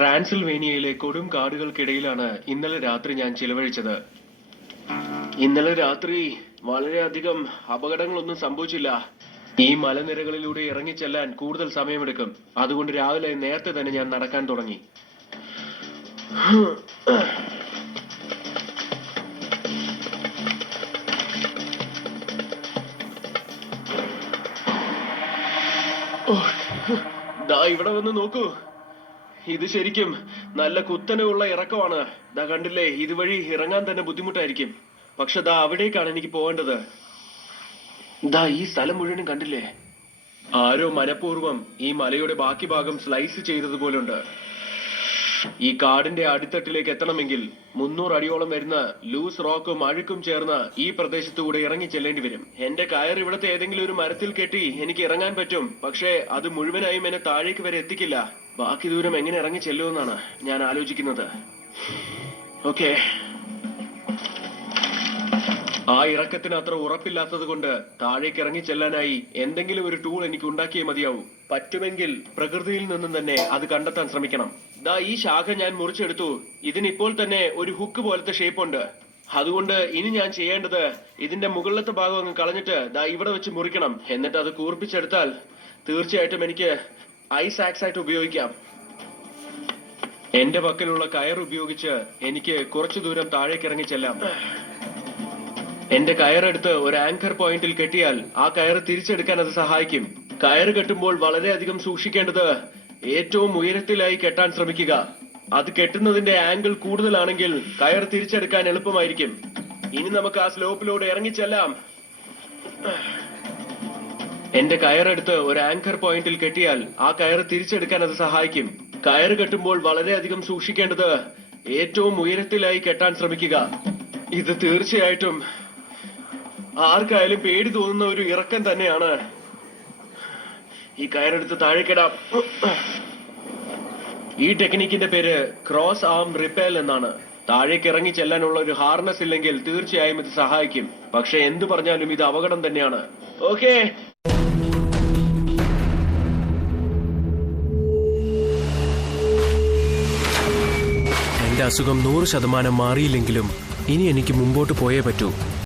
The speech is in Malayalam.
ട്രാൻസിൽവേനിയയിലെ കൊടും കാടുകൾക്കിടയിലാണ് ഇന്നലെ രാത്രി ഞാൻ ചിലവഴിച്ചത്. ഇന്നലെ രാത്രി വളരെയധികം അപകടങ്ങളൊന്നും സംഭവിച്ചില്ല. ഈ മലനിരകളിലൂടെ ഇറങ്ങിച്ചെല്ലാൻ കൂടുതൽ സമയമെടുക്കും. അതുകൊണ്ട് രാവിലെ നേരത്തെ തന്നെ ഞാൻ നടക്കാൻ തുടങ്ങി. ഇവിടെ വന്ന് നോക്കൂ. ഇത് ശരിക്കും നല്ല കുത്തനെയുള്ള ഇറക്കമാണ്. ദാ കണ്ടില്ലേ ഇതുവഴി ഇറങ്ങാൻ തന്നെ ബുദ്ധിമുട്ടായിരിക്കും. പക്ഷെ ദാ അവിടേക്കാണ് എനിക്ക് പോകേണ്ടത്. ദാ ഈ സ്ഥലം മുഴുവനും കണ്ടില്ലേ? ആരോ മനഃപൂർവം ഈ മലയുടെ ബാക്കി ഭാഗം സ്ലൈസ് ചെയ്തതുപോലുണ്ട്. ഈ കാടിന്റെ അടിത്തട്ടിലേക്ക് എത്തണമെങ്കിൽ മുന്നൂറ് അടിയോളം വരുന്ന ലൂസ് റോക്കും അഴുക്കും ചേർന്ന ഈ പ്രദേശത്തുകൂടെ ഇറങ്ങി ചെല്ലേണ്ടി വരും. എന്റെ കയർ ഇവിടത്തെ ഏതെങ്കിലും ഒരു മരത്തിൽ കെട്ടി എനിക്ക് ഇറങ്ങാൻ പറ്റും. പക്ഷേ അത് മുഴുവനായും എന്നെ താഴേക്ക് വരെ എത്തിക്കില്ല. ബാക്കി ദൂരം എങ്ങനെ ഇറങ്ങി ചെല്ലുമെന്നാണ് ഞാൻ ആലോചിക്കുന്നത്. ഓക്കെ. ആ ഇറക്കത്തിന് അത്ര ഉറപ്പില്ലാത്തത് കൊണ്ട് താഴേക്ക് ഇറങ്ങി ചെല്ലാനായി എന്തെങ്കിലും ഒരു ടൂൾ എനിക്ക് ഉണ്ടാക്കിയേ മതിയാവൂ. പറ്റുമെങ്കിൽ പ്രകൃതിയിൽ നിന്നും തന്നെ അത് കണ്ടെത്താൻ ശ്രമിക്കണം. ദാ ഈ ശാഖ ഞാൻ മുറിച്ചെടുത്തു. ഇതിനിപ്പോൾ തന്നെ ഒരു ഹുക്ക് പോലത്തെ ഷേപ്പ് ഉണ്ട്. അതുകൊണ്ട് ഇനി ഞാൻ ചെയ്യേണ്ടത് ഇതിന്റെ മുകളിലത്തെ ഭാഗം അങ്ങ് കളഞ്ഞിട്ട് ദാ ഇവിടെ വെച്ച് മുറിക്കണം. എന്നിട്ട് അത് കൂർപ്പിച്ചെടുത്താൽ തീർച്ചയായിട്ടും എനിക്ക് ഐസ് ആക്സ് ആയിട്ട് ഉപയോഗിക്കാം. എന്റെ പക്കലുള്ള കയർ ഉപയോഗിച്ച് എനിക്ക് കുറച്ചു ദൂരം താഴേക്ക് ഇറങ്ങി ചെല്ലാം. എന്റെ കയറെടുത്ത് ഒരു ആങ്കർ പോയിന്റിൽ കെട്ടിയാൽ ആ കയർ തിരിച്ചെടുക്കാൻ അത് സഹായിക്കും. കയർ കെട്ടുമ്പോൾ വളരെയധികം സൂക്ഷിക്കേണ്ടത് ഏറ്റവും ഉയരത്തിലായി കെട്ടാൻ ശ്രമിക്കുക. അത് കെട്ടുന്നതിന്റെ ആംഗിൾ കൂടുതലാണെങ്കിൽ കയർ തിരിച്ചെടുക്കാൻ എളുപ്പമായിരിക്കും. ഇനി നമുക്ക് ആ സ്ലോപ്പിലൂടെ ഇറങ്ങിച്ചെല്ലാം. എന്റെ കയറെടുത്ത് ഒരു ആങ്കർ പോയിന്റിൽ കെട്ടിയാൽ ആ കയർ തിരിച്ചെടുക്കാൻ അത് സഹായിക്കും. കയർ കെട്ടുമ്പോൾ വളരെയധികം സൂക്ഷിക്കേണ്ടത് ഏറ്റവും ഉയരത്തിലായി കെട്ടാൻ ശ്രമിക്കുക. ഇത് തീർച്ചയായിട്ടും ആർക്കായാലും പേടി തോന്നുന്ന ഒരു ഇറക്കം തന്നെയാണ്. ഈ കയറെടുത്ത് താഴേക്കിടാം. ഈ ടെക്നിക്കിന്റെ പേര് ക്രോസ് ആം റിപ്പേൽ എന്നാണ്. താഴേക്ക് ഇറങ്ങി ചെല്ലാനുള്ള ഒരു ഹാർനസ് ഇല്ലെങ്കിൽ തീർച്ചയായും ഇത് സഹായിക്കും. പക്ഷെ എന്തു പറഞ്ഞാലും ഇത് അപകടം തന്നെയാണ്. ഓക്കേ. എന്റെ അസുഖം നൂറ് ശതമാനം മാറിയില്ലെങ്കിലും ഇനി എനിക്ക് മുമ്പോട്ട് പോയേ പറ്റൂ.